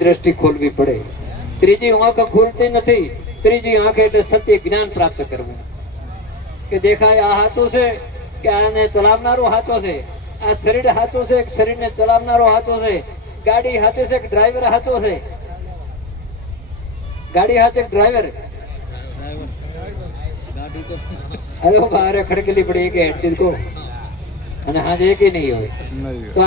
દ્રષ્ટિ ખોલવી પડે. ત્રીજી આંખ ખુલતી નથી. ત્રીજી આંખ એટલે સત્ય જ્ઞાન પ્રાપ્ત કરવું, કે દેખાય આ સાચું છે, કે આને ચલાવનારો સાચો છે, આ શરીર સાચું છે, શરીરને ચલાવનારો સાચો છે, ગાડી સાચી છે કે ડ્રાઈવર સાચો છે, ગાડી સાચે ડ્રાઈવર અરે બારે ખડકેલી પડી એક હેઠી કો અને હાજે એક નહીં હોય તો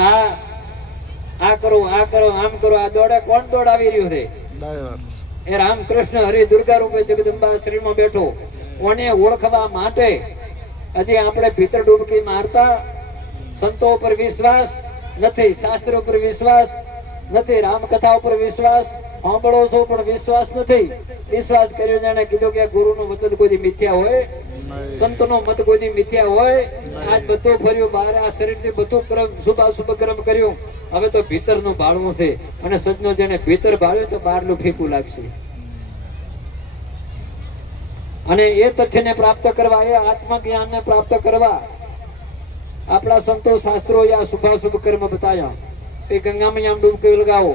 આ કરો આ કરો આમ કરો, આ દોડે કોણ દોડાવી રહ્યું છે? એ રામકૃષ્ણ હરિ દુર્ગા રૂપે જગદંબા શરીરમાં બેઠો. કોને ઓળખવા માટે હજી આપણે ભીતર ડૂબકી મારતા. સંતો ઉપર વિશ્વાસ નથી, શાસ્ત્ર ઉપર વિશ્વાસ નથી, રામકથા ઉપર વિશ્વાસ સાંભળો છો પણ વિશ્વાસ નથી. વિશ્વાસ કર્યો જાણે કીધું કે ગુરુનું વચન કોઈ મિથ્યા હોય, સંતનો મત કોઈ મિથ્યા હોય. આજ બધું ફર્યું બહાર, આ શરીરથી બધું કર્મ શુભ કર્મ કર્યું. હવે તો ભીતરનું ભાળવું છે, અને સજનો જેને ભીતર ભાળ્યું તો બહારનું ફીકું લાગશે. અને એ તથ્યને પ્રાપ્ત કરવા, એ આત્મજ્ઞાનને પ્રાપ્ત કરવા આપણા સંતો શાસ્ત્રો આ શુભાશુભ કર્મ બતાવ્યા. એ ગંગામાં આમ ડૂબકી લગાવો,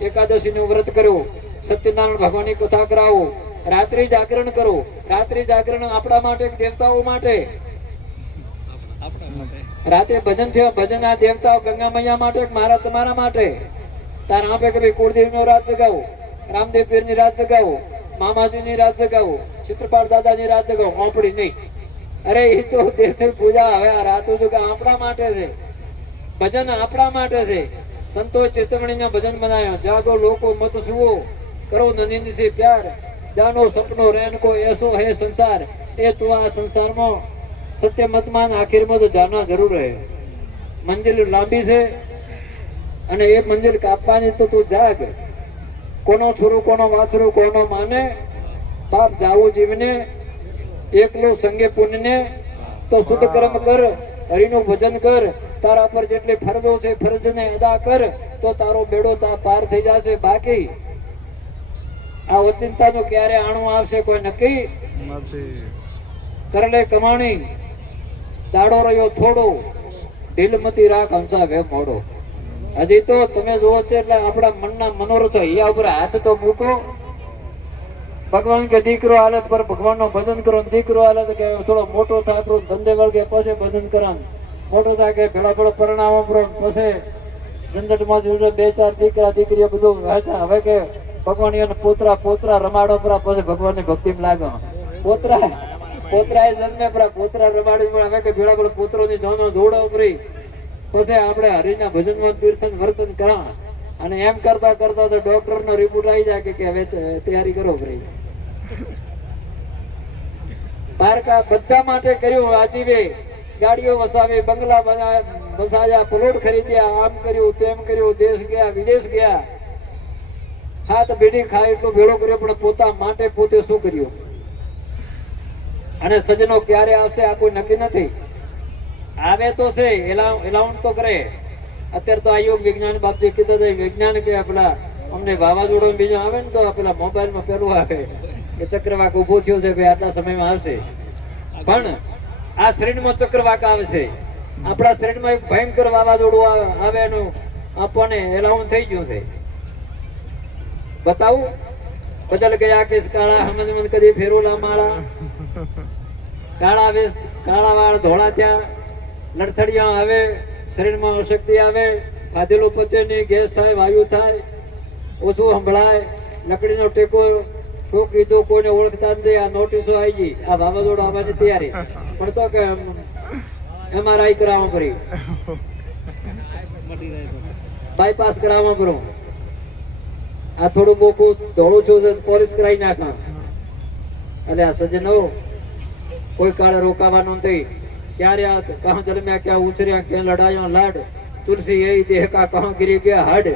એકાદશી નું વ્રત કરો, સત્યનારાયણ ભગવાનની કથા કરાવો, રાત્રિ જાગરણ કરો. રાત્રિ જાગરણ આપણા માટે, દેવતાઓ માટે. રાતે ભજન થયો, ભજન આ દેવતાઓ ગંગા મૈયા માટે, મારા તમારા માટે. તાર આપે કે ભાઈ કુળદેવ નો રાત જગાવો, રામદેવ પીર ની રાત જગાવો, મામાજી ની રાત જગાવો, ચિત્રપાલ દાદા ની રાત જગાવો, આપણી નહીં. અરે એ તો દેવની પૂજા. હવે આ રાતો જો આપણા માટે છે, ભજન આપણા માટે છે. સંતો ચેતવણીનો ભજન બનાવ્યો, જાગો લોકો મત સુવો, કરો નંદિન સે પ્યાર, જાનો સપનો રેન કો એસો હે સંસાર. એ તું આ સંસારમાં સત્ય મતમાન આખીરમાં તો જાણવા જરૂર હે. મંજિલ લાંબી છે અને એ મંજિલ કાપવાની તો તું જાગ. કોનો છોરું કોનો વાછરું કોનો માને, બાપ જાવું જીવને એકલો સંગે પુણ્યને. તો શુદ્ધ કર્મ કર, હરિનું ભજન કર, તારા પર જેટલી ફરજો છે ફરજને અદા કર, તો તારો બેડો પાર થઈ જશે. બાકી આ ઓચિંતાનું ક્યારે આણું આવશે કોઈ નક્કી નથી. કરલે કમાણી દાડો રહ્યો થોડો, ઢીલમતી રાખ હંસા વે મોડો. હજી તો તમે જોવો છો એટલે આપણા મનના મનોરથો અહીંયા ઉપર હાથ તો મૂકો. ભગવાન કે દીકરો હાલે પર ભગવાન નો ભજન કરો, દીકરો હાલે તો કે થોડો મોટો થાય ધંધે વળગે પછી ભજન કરા, મોટો થાય કે ભેળા ભેળો પરિણામો પછી ઝંઝટમાં જોડે 2-4 દીકરા દીકરીઓ બધું વાંચા. હવે કે ભગવાન એને પોતરા રમાડો પરા, પછી ભગવાનની ભક્તિમાં લાગો. પોતરા એ જન્મે પરા, પોતરા રમાડી. હવે કે ભેળા ભેળો પોતરોની જાનો જોડાવ પરી, પછી આપણે હરિના ભજનમાં કીર્તન વર્તન કરા. અને એમ કરતા કરતા તો ડોક્ટર નો રિપોર્ટ આવી જાય કે હવે તૈયારી કરો પરી. બારકા બધા માટે કર્યું, આજીવે ગાડીઓ વસાવી, બંગલા વસાવ્યા, પ્લોટ ખરીદ્યા, આમ કર્યું તેમ કર્યું, દેશ ગયા વિદેશ ગયા, હાથ બીડી ખાય એટલો ભેળો કર્યો, પણ પોતા માટે પોતે શું કર્યું? અને સજનો ક્યારે આવશે આ કોઈ નક્કી નથી. આવે તો છે એલાઉન્ટ તો કરે. અત્યારે તો આ યોગ વિજ્ઞાન બાબતે કીધું છે, વિજ્ઞાન કે પેલા અમને વાવાઝોડો બીજો આવે ને તો પેલા મોબાઈલમાં પેલું આવે કે ચક્રવાક ઉભો થયો છે ભાઈ આટલા સમયમાં આવશે. પણ આ શરીરમાં ચક્રવાક આવે છે, આપણા શરીરમાં એક ભયંકર વાવાઝોડું આવે એનું આપણને એલાઉન્ટ થઈ ગયું છે. બતાવું બદલ ગયા કે કાળા સમજ કદી ફેરુલા માળા, કાળા વાળ ધોળા ત્યાં, લડથડિયા આવે, શરીરમાં અશક્તિ આવે, ખાધેલું પચે નહીં, ગેસ થાય, વાયુ થાય, ઓછું સંભળાય, લકડીનો ટેકો શું કીધું કોઈને ઓળખતા નથી. આ નોટિસો આવી ગઈ, આ વાવાઝોડું આવવાની તૈયારી, પણ તો કે MRI કરાવવા પડી, બાયપાસ કરાવવા પડું, આ થોડું બોકું ધોળું છું પોલીસ કરાવી નાખા. એટલે આ સજ્જનો કોઈ કાળે રોકાવાનું નથી. ક્યારે આ કહા જન્મ્યા ક્યાં ઉછર્યા, ક્યાં લડાયો લાડ, તુલસી એ દેહ કા કહા ગીરી ગયા હાડ.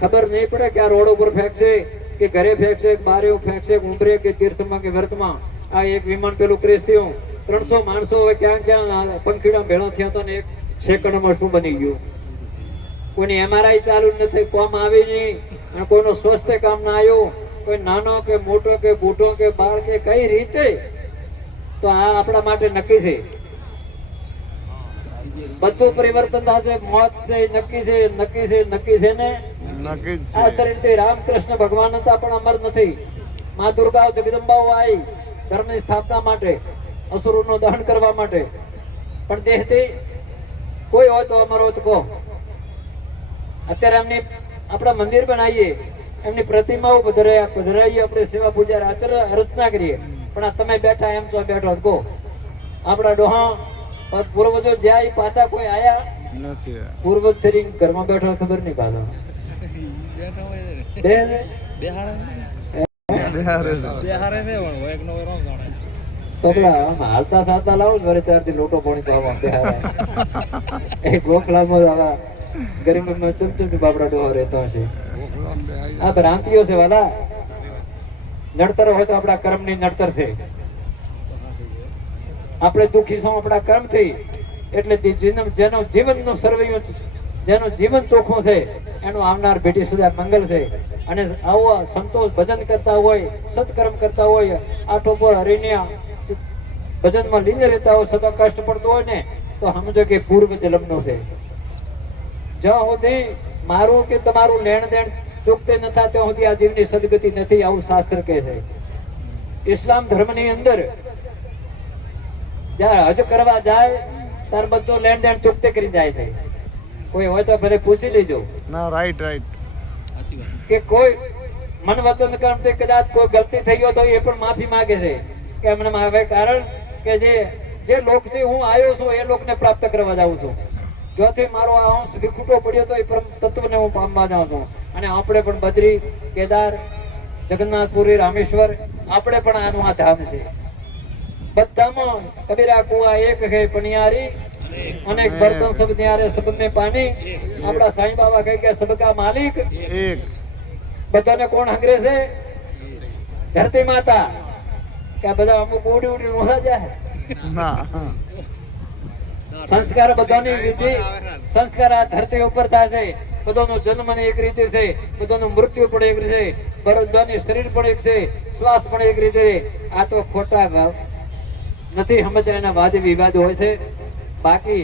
ખબર નહીં પડે કે આ રોડ ઉપર ફેંકશે કે ઘરે ફેંકશે, બારે ફેંકશે, ઉંબરે કે તીર્થમાં કે વ્રતમાં. આ એક વિમાન પેલું ક્રેશ થયું, 300 માણસો હવે ક્યાં ક્યાં પંખીડા ભેળો થયા તો ને 1 સેકન્ડમાં શું બની ગયું? કોઈની MRI ચાલુ નથી, કોમ આવી નહીં, અને કોઈનો સ્વસ્થ કામ ના આવ્યું, કોઈ નાનો કે મોટો કે બૂઢો કે બાળ કે કઈ રીતે. તો આ આપણા માટે નક્કી છે, બધું પરિવર્તન થશે. મોત છે નક્કી છે, નક્કી છે, નક્કી છે ને નક્કી જ આ છે. શરીરથી રામકૃષ્ણ ભગવાન હતા પણ અમર નથી. માં દુર્ગા જગદંબાઓ આવી ધર્મની સ્થાપના માટે, અસુરોનું દહન કરવા માટે, પણ દેહથી કોઈ હોય તો અમર હોય તો કહો. અત્યારે એમની આપણા મંદિર બનાવીએ, એમની પ્રતિમાઓ પધરાવીએ, આપણે સેવા પૂજા અર્ચના કરીએ, પણ આ તમે બેઠા એમ છો બેઠો કહો. આપણા ડોહા પૂર્વજો જ્યાં પાછા કોઈ આયા નથી. પૂર્વજ તરી ઘરમાં બેઠો ખબર નહીં પાછા તો પેલા હાલતા સાલતા લાવો ને ઘરે ચારથી લોટો પાણી તો એક ગોખલામાં આવા ગરીબમાં ચમચમ બાપડા ડોહા રહેતો હશે. આ ભ્રાંતિઓ છે વાલા. નડતર હોય તો આપણા કર્મની નડતર છે. આપણે દુઃખી છો આપણા કર્મથી, એટલે જેનો જીવનનો સર્વૈયો, જેનું જીવન ચોખ્ખું છે એનું આવનાર પેઢી સુધી મંગલ છે. અને આવો સંતોષ ભજન કરતા હોય, સત્કર્મ કરતા હોય, આઠો પર હરીને ભજનમાં લીન રહેતા હોય, સદા કષ્ટ પડતો હોય ને તો સમજો કે પૂર્વ જન્મનો છે. જ્યાં સુધી મારું કે તમારું લેણ દેણ ચૂકતે ન થાય ત્યાં સુધી આ જીવની સદગતિ નથી, આવું શાસ્ત્ર કહે છે. ઇસ્લામ ધર્મની અંદર જયારે હજ કરવા જાય ત્યારે બધું લેણ દેણ ચૂકતે કરી જાય છે. કોઈ હોય તો ભલે પૂછી લેજો. ના, રાઈટ રાઈટ. કે કોઈ મન વચન કર્મથી કદાચ કોઈ ગલતી થઈ ગયો તો એ પણ માફી માંગે છે કે એમને આવે, કારણ કે જે લોકથી હું આવ્યો છું એ લોકને પ્રાપ્ત કરવા જાઉં છું. જોથી મારો આ અંશ વિખૂટો પડ્યો તો એ પરમ તત્વને હું પામવા જાઉં છું. અને આપણે પણ બદ્રી, કેદાર, જગન્નાથપુરી, રામેશ્વર, આપણે પણ આનું આ ધામ છે. બધામાં કબીરા કુઆ એક હે પનિયારી, અનેક બર્તન સબ ન્યારે સબ में पानी. આપણા સાईं બાબા કહે કે સબકા માલિક એક. બધાને કોણ હંગરે છે? ધરતી માતા. કે બધા અમુક ઉડી ઉડી નોસા જાય. ના. સંસ્કાર બધાની વિધિ, સંસ્કાર આ ધરતી ઉપર થાય છે. બધાનો જન્મ એક રીતે છે, બધાનું મૃત્યુ પણ એક રીતે, બધાની શરીર પણ એક છે, શ્વાસ પણ એક રીતે. આ તો ખોટા ભાવ નથી સમજ્યા, એના વાદ વિવાદ હોય છે. બાકી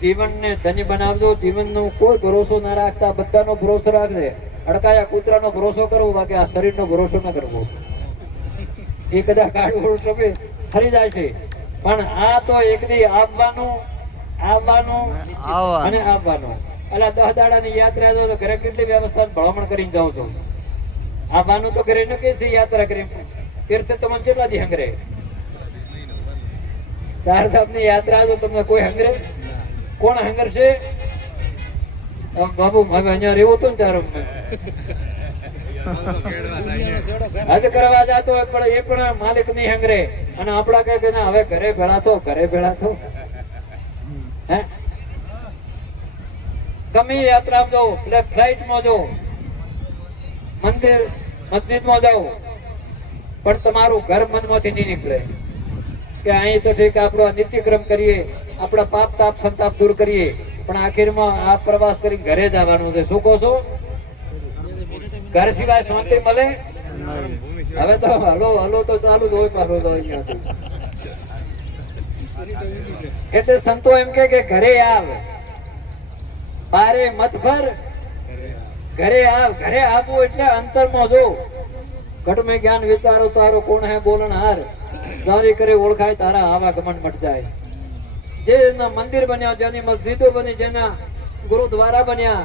જીવનને ધન્ય બનાવજો. જીવનનો કોઈ ભરોસો ના રાખતા, બધાનો ભરોસો રાખજે. અડકાયા કૂતરાનો ભરોસો કરવો, બાકી આ શરીરનો ભરોસો ના કરવો. એ કદાચ કાળું તમે ફરી જાય છે, પણ આ તો એક દી આવવાનું અને આવવાનું. એટલે 10 દાડાની યાત્રા તો ઘરે કેટલી વ્યવસ્થા ભલામણ કરીને જાઉં છું. આવવાનું તો ઘરે નક્કી છે, યાત્રા કરી તીર્થ તમને કેટલા દી હંગરે? 4 ધામની યાત્રા તો તમને કોઈ હંગરે? કોણ હંગર છે? બાબુ હવે અહીંયા રહેવું હતું ને 4 હજ કરવા જતો હોય પણ એ પણ માલિક નહીં હંગરે. અને આપડા કહે કે હવે ઘરે ભેળા થો હે ગમે યાત્રા જાઓ, ફ્લાઇટ માં જાઓ, મંદિર મસ્જિદ માં જાઓ, પણ તમારું ઘર મનમાંથી નહીં નીકળે કે અહીં તો ઠીક આપણો નિત્યક્રમ કરીએ, આપણા પાપ તાપ સંતાપ દૂર કરીએ, પણ આખીરમાં આ પ્રવાસ કરી ઘરે જ આવવાનું છે. શું કહો છો? ઘર સિવાય શાંતિ મળે? હવે તો હલો તો ચાલુ જ હોય પાછો તો અહીંયાથી. એટલે સંતો એમ કે ઘરે આવ, બારે મત ભર, ઘરે આવ. ઘરે આવવું એટલે અંતરમાં જો. ઘટ મેં જ્ઞાન વિચારો તારો કોણ હે બોલણહાર, જારી કરે ઓળખાય તારા આવા ગમન મટ જાય. જેના મંદિર બન્યા, જેની મસ્જિદો બની, જેના ગુરુદ્વારા બન્યા,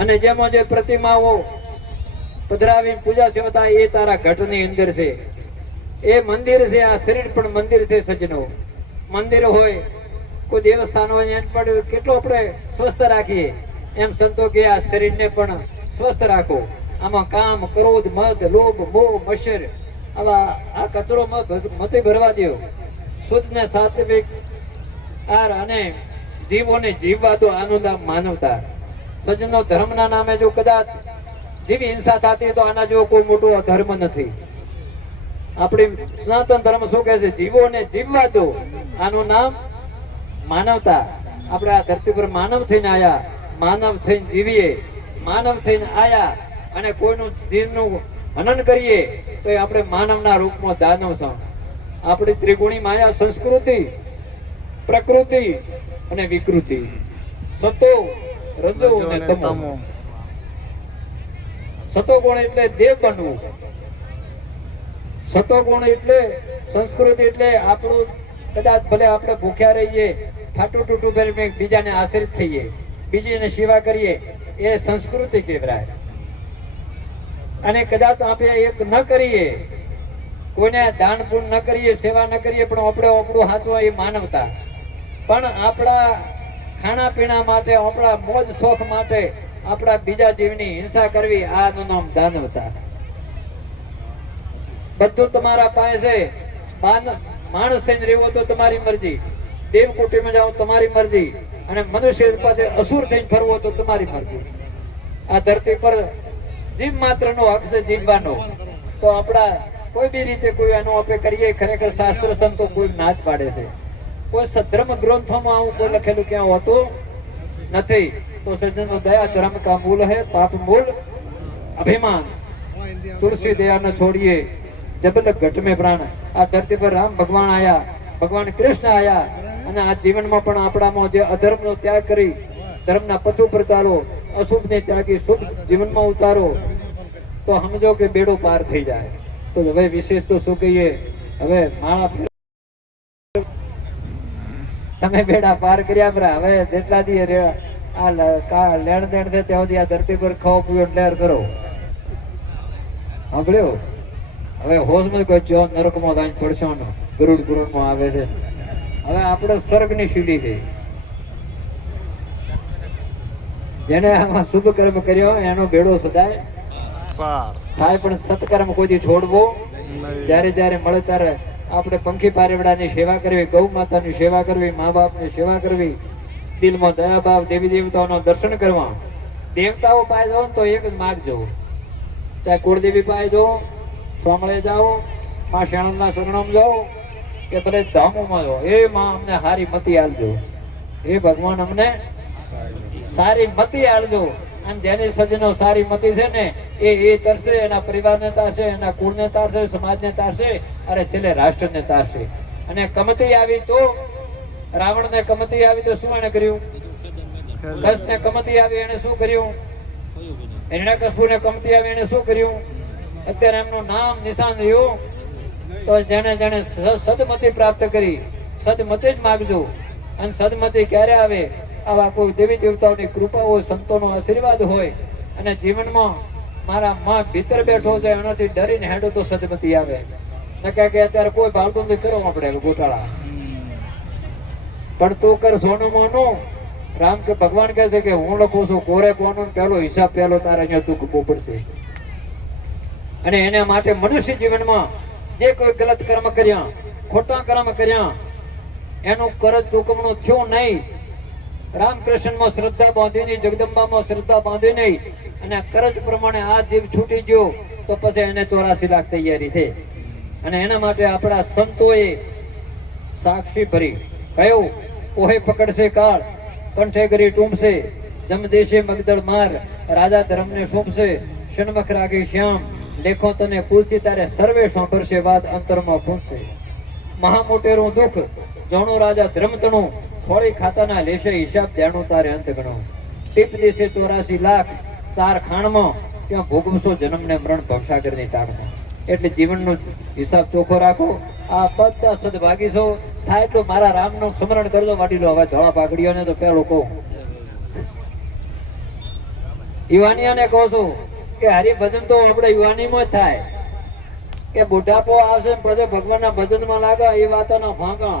અને જેમાં જે પ્રતિમાઓ પધરાવી પૂજા સેવા થાય એ તારા ઘટની અંદર છે. એ મંદિર છે. આ શરીર પણ મંદિર છે સજ્જનો. મંદિર હોય, કોઈ દેવસ્થાન હોય, એને પણ કેટલો આપણે સ્વસ્થ રાખીએ, એમ સંતો કે આ શરીરને પણ સ્વસ્થ રાખો. આમાં કામ, ક્રોધ, મદ, લોભ, મોહ, મત્સર, આવા આ કચરો મતે ભરવા દો. શુદ્ધ ને સાત્વિક અને જીવોને જીવવા દો. આનું નામ માનવતા. સજ્જનો ધર્મના નામે જો કદાચ જેવી હિંસા થતી હોય તો આના જેવો કોઈ મોટો ધર્મ નથી. આપણી સનાતન ધર્મ શું કહે છે? જીવોને જીવવા દો. આનું નામ માનવતા. આપણે આ ધરતી પર માનવ થઈને આયા, માનવ થઈને જીવીએ, માનવ થઈને આયા અને કોઈનું જીવનું હનન કરીએ તો એ આપણે માનવના રૂપમાં દાનવ છો. આપણી ત્રિગુણી માયા સંસ્કૃતિ, પ્રકૃતિ અને વિકૃતિ, સતો, રજો અને તમો. સતો ગુણ એટલે દેવ બનવું, સતો ગુણ એટલે સંસ્કૃતિ, એટલે આપણું કદાચ ભલે આપણે ભૂખ્યા રહીએ, ઠાટું ટૂટું ફેરી બીજાને આશ્રિત થઈએ, બીજીને સેવા કરીએ, એ સંસ્કૃતિ કહેવાય. અને કદાચ આપણે એક ન કરીએ, કોઈને દાન પુણ્ય ન કરીએ, સેવા ન કરીએ, પણ આપણે આપણું સાચું એ માનવતા. પણ આપણા ખાણા પીણા માટે, આપણા મોજ શોખ માટે આપણા બીજા જીવની હિંસા કરવી, આનું નામ દાનવતા. બધું તમારા પાસે, માણસ થઈને રહેવો તો તમારી મરજી, દેવ કુટીમાં જાઓ તમારી મરજી, અને મનુષ્ય પાસે અસુર થઈને ફરવો તો તમારી મરજી. આ ધરતી પર જીવ માત્ર નો હક છે જીવવાનો, તો આપણા કોઈ બી રીતે કોઈ આનું આપણે કરીએ, ખરેખર શાસ્ત્ર સંતો કોઈ ના જ પાડે છે. કોઈ સધર્મ ગ્રંથોમાં આવું કોઈ લખેલું ક્યાં હોતું નથી. તો સજ્જનો દયા ધર્મ કા મૂલ હે, પાપ મૂલ અભિમાન, તુલસી દયા ન છોડીએ જબલ ઘટ में પ્રાણ. આ ધરતી પર રામ ભગવાન આયા, ભગવાન કૃષ્ણ આયા, અને આ જીવનમાં પણ આપણામાં જે અધર્મનો ત્યાગ કરી ધર્મના પથ ઉપર ચાલો, અશુભને ત્યાગી શુભ જીવનમાં ઉતારો, તો સમજો કે બેડો પાર થઈ જાય. તો હવે વિશેષ તો શું કહીએ, હવે માળા તમે બેડા પાર કર્યા પરા. હવે જેટલા દી આ લેણ દેણ છે ત્યાં સુધી આ ધરતી પર ખાઓ પીઓ લહેર કરો. સાંભળ્યો? હવે હોશમાં કોઈ ચો નરકમાં થઈને પડશો ને, ગરુડમાં આવે છે. હવે આપણે સ્વર્ગની સીડી થઈ. જેને આમાં શુભ કર્મ કર્યો એનો બેડો સદાય થાય, પણ સત્કર્મ કોઈ છોડવો. જ્યારે જ્યારે મળે ત્યારે આપણે પંખી પારેવડાની સેવા કરવી, ગૌ માતાની સેવા કરવી, મા બાપની સેવા કરવી, દિલમાં દયાભાવ, દેવી દેવતાઓનો દર્શન કરવા. દેવતાઓ પાસે જાઓ તો એક જ માગજો, ચાહે કુળદેવી પાસે જાઓ, સોમળે જાઓ, માં શરણના શરણમ જાઓ, કે ભલે ધામોમાં જાઓ, એ માં અમને સારી મતી આલજો, એ ભગવાન અમને સારી મતી આલજો. અને જેની સજનો સારી મતી છે ને એ તરશે, એના પરિવારને તારશે, એના કુળને તારશે, સમાજને તારશે, અરે છેલ્લે રાષ્ટ્રને તારશે. અને કમતી આવી તો રાવણને કમતી આવી તો શું એને કર્યું? કસને કમતી આવી એને શું કર્યું? હિરણ્યકશિપુને કમતી આવી એને શું કર્યું? અત્યારે એમનું નામ નિશાન રહ્યું. તો જેને જેને સદમતી પ્રાપ્ત કરી, સદમતી જ માગજો. અને સદમતી ક્યારે આવે? આવા કોઈ દેવી દેવતાઓની કૃપા હોય, સંતોનો આશીર્વાદ હોય, અને જીવનમાં મારા માં ભીતર બેઠો છે એનાથી ડરીને હેડો તો સદમતી આવે. ન કે અત્યારે કોઈ ભાવતું નથી, કરો આપણે ગોટાળા, પણ તું કર સોનું મોનું. રામ કે ભગવાન કહે છે કે હું લખું છું કોરે કોનો, પેલો હિસાબ પેલો તારે અહીંયા ચૂકવવો પડશે. અને એના માટે મનુષ્ય જીવનમાં જે કોઈ ગલત કર્મ કર્યા, ખોટા કર્મ કર્યા, એનું કરજ ચૂકવણું થયું નહીં. રામકૃષ્ણમાં શ્રદ્ધા બાંધી નહીં, જગદંબામાં શ્રદ્ધા બાંધી નહીં, અને કરજ પ્રમાણે આ જીવ છૂટી ગયો તો પછી એને 84 લાખ તૈયારી થઈ. અને એના માટે આપણા સંતોએ સાક્ષી ભરી કહ્યું, ઓહે પકડશે કાળ, કંઠે કરી ટૂંપશે, જમદેશે મગદળ માર, રાજા ધર્મને સોંપશે, સન્મુખ રાખી શ્યામ, લેખો તને પૂછી તારે સર્વે સાંભળશે, વાત અંતરમાં પૂછશે. મહા મોટેરું દુઃખ જાણો રાજા ધર્મતણું, થોડી ખાતાના લેશે હિસાબ જાણું તારે અંત ગણો. ટીપ દેશે 84 લાખ, 4 ખાણમાં, ત્યાં ભોગવશો જન્મને મરણ ભવસાગરની તાળમાં. એટલે જીવનનો હિસાબ ચોખ્ખો રાખો. આ બધા સદભાગી છો, થાય એટલું મારા રામનું સ્મરણ કરજો. વાટી લો હવે ધોળા પાઘડીઓને તો પેલું કહું, યુવાનીઓને કહું છું કે હરિભજન તો આપણે યુવાનીમાં જ થાય. કે બુઢાપો આવશે પછી ભગવાનના ભજનમાં લાગે, એ વાતોના ભાંગા.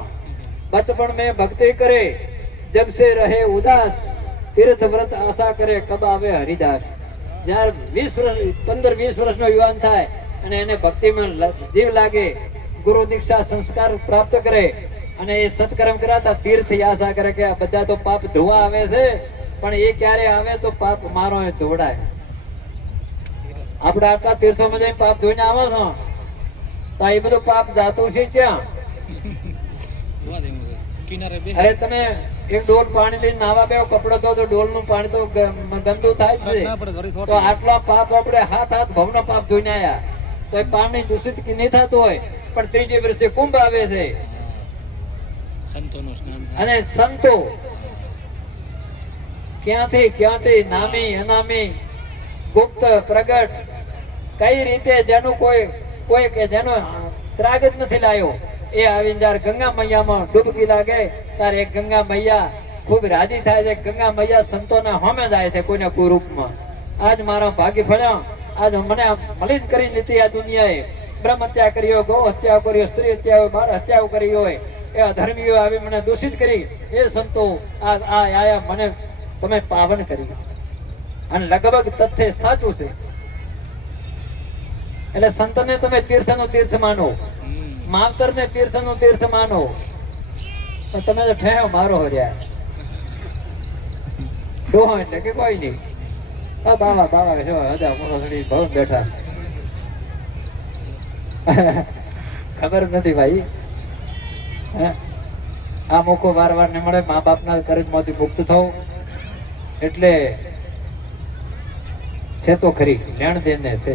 બચપણ મેં ભક્તિ કરે, જગ સે રહે ઉદાસ, તીર્થ વ્રત આશા કરે, કબ આવે હરિદાસ. જયારે 15-20 વર્ષનો યુવાન થાય અને એને ભક્તિમાં જીવ લાગે, ગુરુ દીક્ષા સંસ્કાર પ્રાપ્ત કરે, અને એ સત્કર્મ કરાતા તીર્થ આશા કરે કે બધા તો પાપ ધોવા આવે છે, પણ એ ક્યારે આવે તો પાપ મારો એ ધોવડાય. આપણે આટલા તીર્થોમાં જઈને પાપ ધોઈને આવો છો તો એ બધું પાપ જાતું છે ક્યાં? અરે તમે એક ડોલ પાણી લઈને નાવા બેહો, કપડો ધો તો ડોલ નું પાણી તો ગંદુ થાય છે. તો આટલા પાપ આપણે હાથ ભવનો પાપ ધોઈને આયા તો એ પાણી દૂષિત નહીં થતું હોય, પણ ત્રીજે વર્ષે કુંભ આવે છે. અને સંતો ક્યાંથી નામી અનામી ગુપ્ત પ્રગટ કઈ રીતે જેનું કોઈ કે જેનો ત્રાગ જ નથી લાયો એ આવીને જ્યારે ગંગા મૈયામાં ડૂબકી લાગે ત્યારે એક ગંગા મૈયા ખૂબ રાજી થાય છે. ગંગા મૈયા સંતોના હોમે જાય છે કોઈના કોઈ રૂપમાં. આજ મારા ભાગી ફળ્યા, આજ મને મલિન કરી લીધી આ દુનિયાએ. બ્રહ્મ હત્યા કરી હોય, ગૌ હત્યા કરી હોય, સ્ત્રી હત્યા હોય, બાળ હત્યાઓ કરી હોય, એ અધર્મીઓ આવી મને દૂષિત કરી, એ સંતો આ આયા મને તમે પાવન કરી. અને લગભગ તથ્ય સાચું છે. એટલે સંતને તમે તીર્થનું તીર્થ માનો, માવતરને તીર્થનું તીર્થ માનો, પણ તમે તો ઠેહો મારો હર્યા ડોહો એટલે કે કોઈ નહીં. બાવા જો હજા મોટો થડી ભવન બેઠા ખબર નથી ભાઈ. આ મોકો વાર વાર ને મળે. મા બાપના કરજમાંથી મુક્ત થવું એટલે છે તો ખરી, લેણ દેણ ને છે.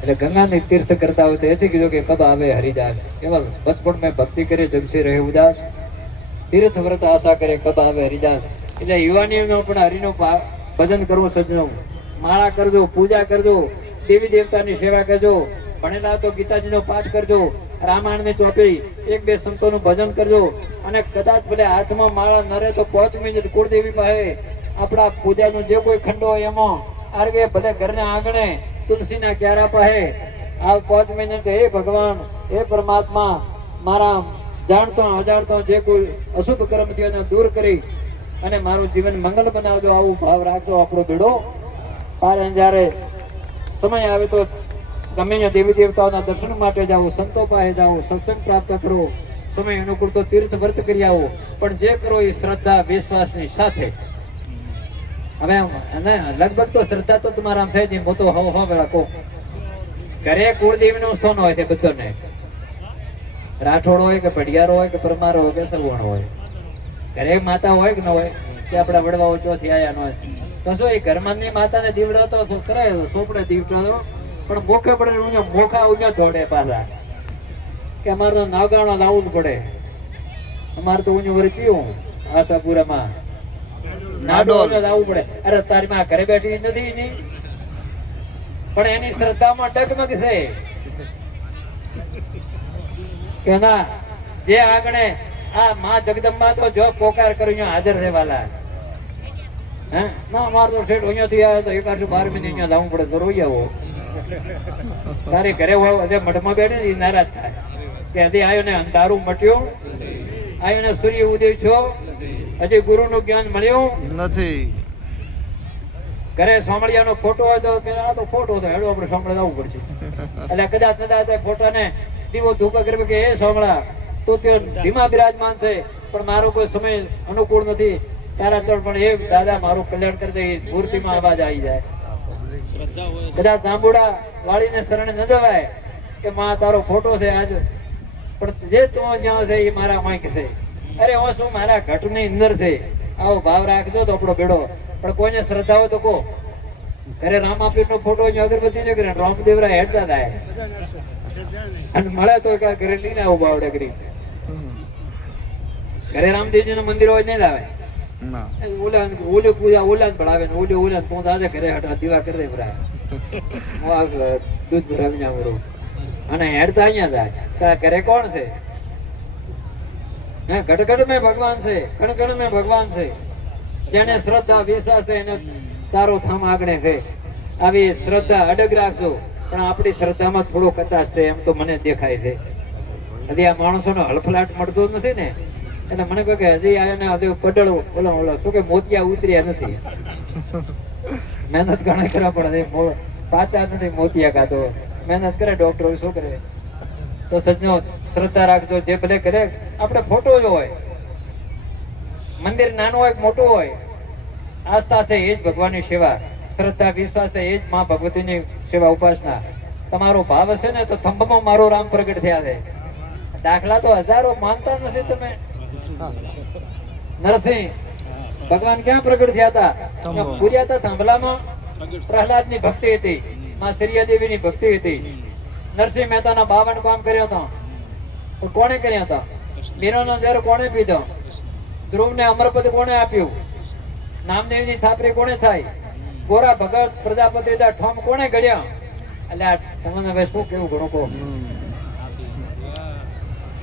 એટલે ગંગાની તીર્થ કરતા હોય તો એથી કીધું કે કબ આવે હરિદાસ, કેવલ બચપણ મેં ભક્તિ કરે જગસી રહે ઉદાસ, તીર્થ વ્રત આશા કરે કબ આવે હરિદાસ. એટલે યુવાનીઓનો પણ હરિનું ભજન કરવું સજ્જનો, માળા કરજો, પૂજા કરજો, દેવી દેવતાની સેવા કરજો, ભણેલા તો ગીતાજીનો પાઠ કરજો, રામાયણની ચોપડી એક બે સંતોનું ભજન કરજો. અને કદાચ ભલે હાથમાં માળા ન રહે તો 5 મિનિટ કુળદેવી પાસે આપણા પૂજાનો જે કોઈ ખંડો હોય એમાં આરગે, ભલે ઘરના આંગણે તુલસીના ક્યારા પાસે આ 5 મિનિટ હે ભગવાન, હે પરમાત્મા, મારા જાણતો અજાણતો જે કોઈ અશુભ કર્મ થયો એને દૂર કરી અને મારું જીવન મંગલ બનાવજો. આવું ભાવ રાખજો. આપણો બેડો પાર. જ્યારે સમય આવે તો ગમે ત્યાં દેવી દેવતાઓના દર્શન માટે જાઓ, સંતો પાસે જાઓ, સત્સંગ પ્રાપ્ત કરો, સમય અનુકૂળ તો તીર્થ વ્રત કરી આવો, પણ જે કરો એ શ્રદ્ધા વિશ્વાસની સાથે. હવે લગભગ તો શ્રદ્ધા તો તમારા આમ થાય હું તો હો વેળા કહું, ઘરે કુળદેવી નું સ્થાન હોય છે બધાને, રાઠોડ હોય કે ભડિયારો હોય કે પરમારો હોય કે સગવણ હોય, ઘરે માતા હોય કે ન હોય કે આપડા વડવાઓ ચોથી આયા ન હોય તો શું એ ઘરમાં ની માતાને દીવડાતો કરે, સોપડે દીવડાતો, પણ મોખે પડે મોખા ઉન્યા ધોડે પાછા કે અમારે તો નાગાણો લાવવું જ પડે. અમારે તો ઉન્યું વરચ્યું આશાપુરામાં નાડો લાવવું પડે. અરે તારી માં ઘરે બેઠી નથી ની, પણ એની શ્રદ્ધામાં ડગમગ છે કે ના જે આગળ આ માં જગદંબા તો જો પોકાર કર્યું હાજર છે વાલા. ના અમારે તો શેઠ અહીંયા થી આવે તો 112 મિનિટ અહીંયા લાવવું પડે તો રોઈ આવો. તારી ઘરે હોય મઠમાં બેઠે ને નારાજ થાય કે હજી આવ્યો ને અંધારું મટ્યું, આવ્યો ને સૂર્ય ઉદય છો, હજી ગુરુ નું જ્ઞાન મળ્યું નથી. ઘરે સોમળિયાનો ફોટો હોય તો કે આ તો ફોટો તો હેડો આપણે સોમળે જવું પડશે. એટલે કદાચ ફોટા ને દીવો ધૂપા કરી કે એ સોમળા તો તે ધીમા બિરાજમાન છે, પણ મારો કોઈ સમય અનુકૂળ નથી તારા તળ, પણ એ દાદા મારું કલ્યાણ કરજે, એ મૂર્તિમાં અવાજ આવી જાય. કદાચ જાંબુડા વાળીને શરણે ન જવાય કે માં તારો ફોટો છે આજ, પણ જે તું જ્યાં છે એ મારા વાંક છે. અરે હું શું મારા ઘટની અંદર છે. આવો ભાવ રાખજો તો આપણો બેડો. પણ કોઈને શ્રદ્ધા હોય તો કહો, ઘરે રામાપીર નો ફોટો અગરબત્તી ને કરે રામદેવરા હેડતા થાય અને મળે તો ઘરે લઈને આવું બાવડે કરી. ઘરે રામદેવજી નું મંદિર હોય નહીં આવે, ઓલી પૂજા ઓલા ભણાવે ને ઓલા તું આજે ઘરે હટા દીવા કરી દે ભરાય દૂધ ભરાવી ના અને હેડતા અહીંયા જાય. તારા ઘરે કોણ છે? હે ઘટ મેં ભગવાન છે, કણ મેં ભગવાન છે. જેને શ્રદ્ધા વિશ્વાસ છે એને ચારો થામ આગળ છે. આવી શ્રદ્ધા અડગ રાખજો, પણ આપણી શ્રદ્ધામાં થોડો કચાશ છે એમ તો મને દેખાય છે. હજી આ માણસોનો હલફલાટ મળતો નથી ને, એટલે મને કહે કે હજી આને હજી પડળ ઓલો શું કે મોતિયા ઉતર્યા નથી. મહેનત ઘણા કરવા પડે, પાછા નથી મોતિયા કાતો મહેનત કરે ડોક્ટર શું કરે. તો સજ્જો શ્રદ્ધા રાખજો. જે ભલે કરે આપણે ફોટો જ હોય, મંદિર નાનું હોય મોટું હોય, આસ્થા છે એ જ ભગવાનની સેવા, શ્રદ્ધા વિશ્વાસ છે એ જ માં ભગવતીની સેવા ઉપાસના. તમારો ભાવ હશે ને તો થંભમાં મારો રામ પ્રગટ થયા છે. દાખલા તો હજારો માનતા નથી તમે. નરસિંહ ભગવાન ક્યાં પ્રગટ થયા હતા? પૂર્યા હતા થાંભલામાં. પ્રહલાદ ની ભક્તિ હતી, માં સરિયાદેવી ની ભક્તિ હતી. નરસિંહ મહેતાના 52 કામ કર્યા હતા, તો કોણે કર્યા હતા? મીરાનો ઝેર કોણે પીધો? ધ્રુવ ને અમરપદ કોણે આપ્યું? નામદેવની છાપરી કોણે થાય? ગોરા ભગત પ્રજાપતિ દા ઠોમ કોણે ઘડ્યા? એટલે આ તમને હવે શું કેવું ઘણું કહો.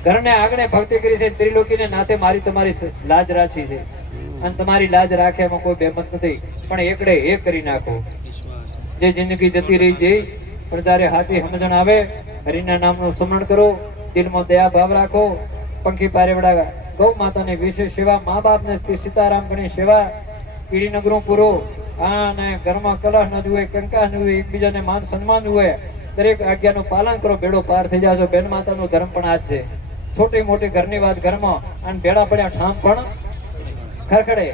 ઘરને આંગણે ભક્તિ કરી છે, ત્રિલોકીને નાતે મારી તમારી લાજ રાખી છે, અને તમારી લાજ રાખે એમાં કોઈ બેમત નથી, પણ એકડે એક કરી નાખો. જે જિંદગી જતી રહી જઈ, પણ જ્યારે સાચી સમજણ આવે, હરિના નામનું સ્મરણ કરો, દિલમાં દયા ભાવ રાખો, પંખી પારેવડા ગૌ માતાની વિશેષ સેવા, મા બાપને સીતારામ ગણી સેવા, પીડી નગરો પૂરો, અને ઘરમાં કલહ ન જુએ, કંકાસ ન જુએ, એકબીજાને માન સન્માન જુએ, દરેક આજ્ઞાનું પાલન કરો, બેડો પાર થઈ જાશો. બેન માતાનું ધર્મ પણ આજ છે. છોટી મોટી ઘરની વાત ઘરમાં, અને બેડા પડ્યા ઠામ પણ ખરખડે.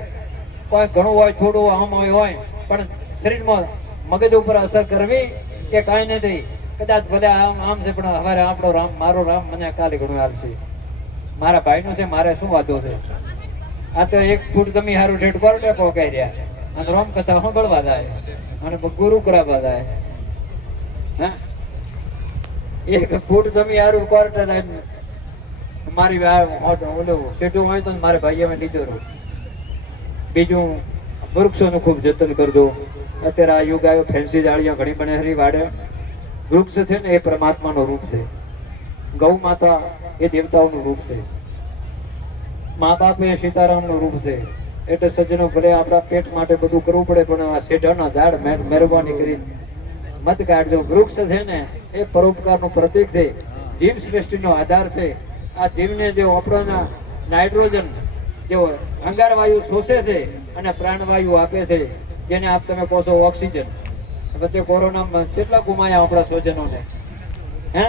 કોઈ ઘણું હોય થોડું આમ હોય, પણ શરીરમાં મગજ ઉપર અસર કરવી કે કાંઈ નથી. કદાચ ભલે આમ છે, પણ હવે આપણો રામ, મારો રામ મને કાલે ઘણું આવશે. મારા ભાઈનું છે, મારે શું વાંધો છે? આ તો એક ફૂટ તમે હારું ઠેઠ કોર્ટે પહોંચાઈ રહ્યા, અને રામ કથા સાંભળવા જાય, અને ગુરુ કરાવવા જાય. હા, એક ફૂટ તમે હારું કોર્ટે જાય. મારી ઓલું સીધું હોય તો મારે ભાઈ અમે લીધો રહું. બીજું, વૃક્ષોનું ખૂબ જતન કરજો. અત્યારે આ યુગ આવ્યો, ફેન્સી જાળીઓ ઘણી બને હરી વાડે. વૃક્ષ છે ને એ પરમાત્માનું રૂપ છે, ગૌ માતા એ દેવતાઓનું રૂપ છે, મા બાપ એ સીતારામનું રૂપ છે. એટલે સજ્જનો ભલે આપણા પેટ માટે બધું કરવું પડે, પણ આ શેઢાના ઝાડ મહેરબાની કરી મત કાઢજો. વૃક્ષ છે ને એ પરોપકારનું પ્રતીક છે, જીવ સૃષ્ટિનો આધાર છે. આ જીવને જે આપણોના નાઇટ્રોજન જે અંગારવાયુ શોષે છે અને પ્રાણવાયુ આપે છે, જેને આપ તમે કહો છો ઓક્સિજન. વચ્ચે કોરોનામાં કેટલા ગુમાયા આપણા સ્વજનોને, હે?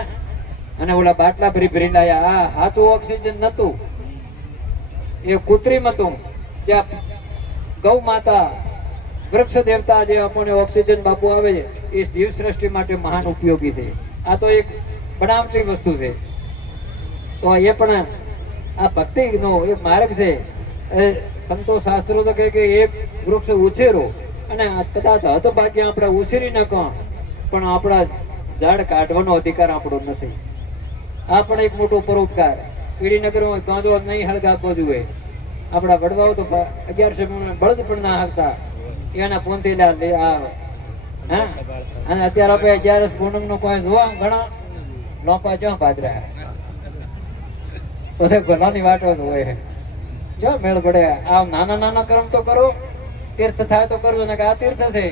અને ઓલા બાટલા ભરી લાયા. આ સાચું ઓક્સિજન નતું, એ કૃત્રિમ હતું. જ્યાં ગૌ માતા, વૃક્ષ દેવતા જે આપણને ઓક્સિજન બાપુ આવે છે, એ જીવ સૃષ્ટિ માટે મહાન ઉપયોગી છે. આ તો એક બનાવટી વસ્તુ છે. તો એ પણ આ ભક્તિનો એક માર્ગ છે. સંતો શાસ્ત્રો તો કહે કે એક વૃક્ષ ઉછેરો, અને કદાચ હતભાગ્ય આપણે ઉછેરી ન કહો, પણ આપણા ઝાડ કાઢવાનો અધિકાર આપણો નથી. આ પણ એક મોટો પરોપકાર. પીડીનગરમાં ગાંધો નહીં હળગાવવો જોઈએ. આપણા વડવાઓ તો 1100 બળદ પણ ના હાંકતા, એના પોંથીલા હા. અને અત્યારે આપણે 11 પૂનમ નું કોઈ જોવા ઘણા લોપા જો ભાદરા તો ભલાની વાતો હોય, જો મેળ પડે. આ નાના નાના કર્મ તો કરો, તીર્થ થાય તો કરજો ને. આ તીર્થ છે,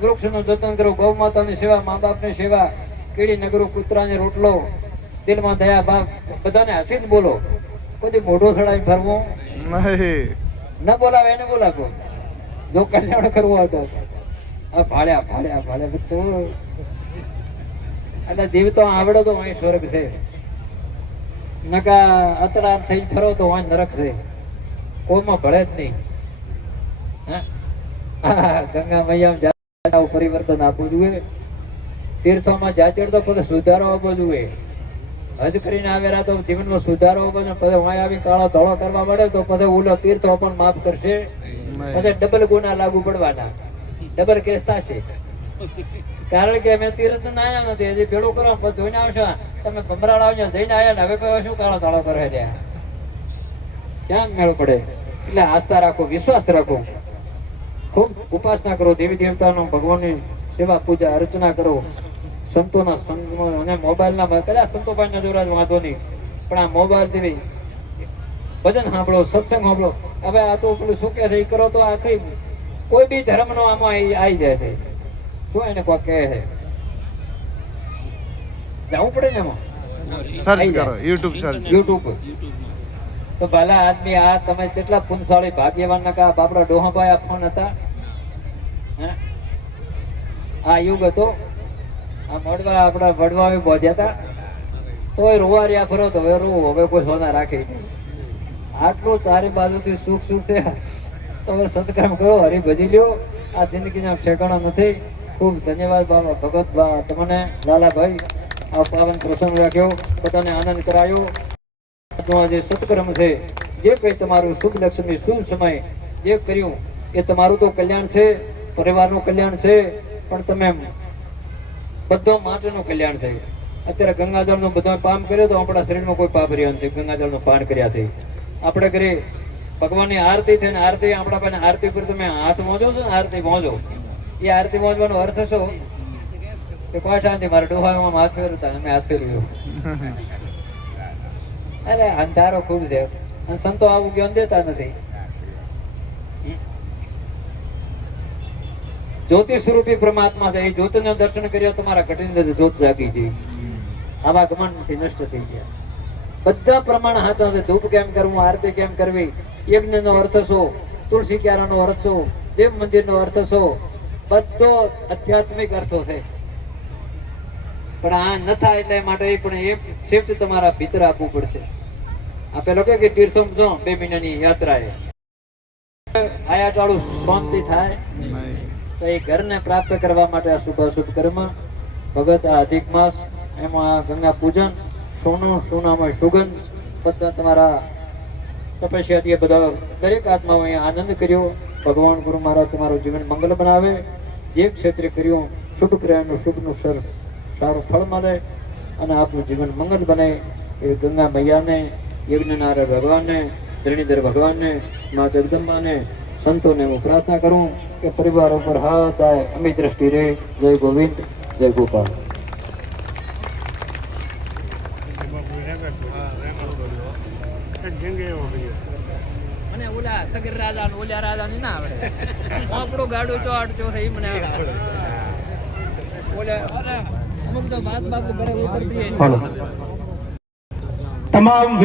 વૃક્ષનું જતન કરો, ગૌ માતાની સેવા, મા બાપની સેવા, કીડી નગરો, કૂતરાની રોટલો, દિલમાં દયા ભાવ, બધાને હસીને બોલો. કોઈ મોઢો ચડાવી ફરવો ન બોલાવે, એને બોલાવો જો કલ્યાણ કરવું હોય તો. આ ભાડ્યા ભાડ્યા ભાડ્યા બધું. એટલે જીવ તો આવડો તો અહીં સ્વર્ગ છે, નકા અતરાર થઈ ફરો તો અહીં નરક છે. કોઈમાં ભળે જ નહીં. ગંગા મૈયા પરિવર્તન આપવું જોઈએ. તીર્થોમાં જાચેડ તો પછી સુધારો આપવો જોઈએ. હજ કરીને આવેલા તો જીવનમાં સુધારો આપવો, પછી વાય આવી કાળો ધોળો કરવા મળે તો પછી ઓલો તીર્થો પણ માફ કરશે. પછી ડબલ ગુના લાગુ પડવાના, ડબલ કેસ થશે. કારણ કે અમે તીર્થ ના આવ્યા નથી, હજી ભેળું કરો પછી જોઈને આવશો. તમે ભમરાળ આવ્યા જઈને આવ્યા ને હવે શું કાળો ધોળો કરે છે? ક્યાં મેળ પડે? એટલે આસ્થા રાખો, વિશ્વાસ રાખો, ખૂબ ઉપાસના કરો, દેવી દેવતાનો, ભગવાનની સેવા પૂજા અર્ચના કરો, સંતોના સંગમાં. અને મોબાઈલના કદાચ સંતો ભાઈ જોરા વાંધો નહીં, પણ આ મોબાઈલ જેવી ભજન સાંભળો, સત્સંગ સાંભળો. હવે આ તો પેલું શું કે છે એ કરો તો આખી કોઈ બી ધર્મનો આમાં આવી જાય છે. શું એને કોઈ કહે છે, જવું પડે ને એમાં સર્ચ કરો, યુટ્યુબ સર્ચ, યુટ્યુબ. તો ભલા આદમી, આ તમે કેટલા પુનસાળી ભાગ્યવાન ના બાપડા ડોહાભાઈ આ ફોન હતા. આ યુગ હતો. આ મળવા આપડા વડવા બોધ્યા હતા તો રોવા રહ્યા ફરો તો હવે રોવું, હવે કોઈ સોના રાખે નહીં. આટલું ચારે બાજુથી સુખ સુખ છે તો હવે સત્કર્મ કરો, હરિભજી લ્યો. આ જિંદગીના ઠેકાણા નથી. ખૂબ ધન્યવાદ બાબા ભગત તમને લાલાભાઈ, આ પાવન પ્રસંગ રાખ્યો, બધાને આનંદ કરાયો. જે સત્કર્મ છે, જે કંઈ તમારું શુભ લક્ષ્મી શુભ સમય જે કર્યું એ તમારું તો કલ્યાણ છે, પરિવારનું કલ્યાણ છે, પણ તમે બધો માટેનું કલ્યાણ છે. અત્યારે ગંગાજળનું બધા પાન કર્યો તો આપણા શરીરમાં કોઈ પાપ રહ્યો નથી. ગંગાજળનું પાન કર્યા થઈ આપણે ઘરે ભગવાનની આરતી થઈને આરતી આપણા પાસે આરતી પર તમે હાથ મોજો છો ને આરતી મોજો એ આરતી મોજવાનો અર્થ શું કે પાછાથી મારા ડોહામાં હાથ ફેરવતા અમે હાથ ફેરવ્યો અરે અંધારો ખૂબ છે અને સંતો આવું જ્ઞાન દેતા નથી જ્યોતિ સ્વરૂપી પરમાત્મા છે એ જ્યોતિના દર્શન કર્યા તમારા કઠિન જ્યોત જાગી ગઈ આવા ઘમંડથી નષ્ટ થઈ ગયા બધા પ્રમાણ સાચા છે ધૂપ કેમ કરવું આરતી કેમ કરવી યજ્ઞનો અર્થ શું તુલસી ક્યારાનો અર્થ શું દેવ મંદિરનો અર્થ શું બધો આધ્યાત્મિક અર્થો છે પણ આ ન થાય એટલે માટે પણ એ શિફ્ટ તમારા ભીતર આપવું પડશે આ પેલો કે તીર્થમ જો 2 મહિનાની યાત્રા એ આયા ટાળું શાંતિ થાય તો એ ઘરને પ્રાપ્ત કરવા માટે આ શુભ કર્મ ભગત આ અધિક માસ એમાં આ ગંગા પૂજન સોનામાં સુગંધ બધા તમારા તપસ્યાથી બધા દરેક આત્માઓએ આનંદ કર્યો ભગવાન ગુરુ મહારાજ તમારું જીવન મંગલ બનાવે જે ક્ષેત્રે કર્યું શુભ ક્રિયાનું શુભનું સારું ફળ મળે અને આપનું જીવન મંગલ બને એ ગંગા મૈયાને યજ્ઞનારાયણ ભગવાનને ધરણીધર ભગવાનને મા જગદંબાને સંતોને હું પ્રાર્થના કરું કે પરિવાર ઉપર હાથ આય અમી દ્રષ્ટિ રે જય ગોવિંદ જય ગોપાલ મને ઓલા સગર રાજા ને ઓલા રાજા ને ના આવડે આપણું ગાડું ચોટજો છે એ મને આવડે ઓલા અમુક તો વાત બાપુ કરે ઉપરથી તમામ